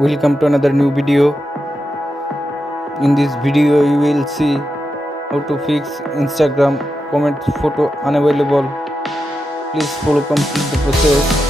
Welcome to another new video. In this video you will see how to fix Instagram comment photo unavailable. Please follow complete the process.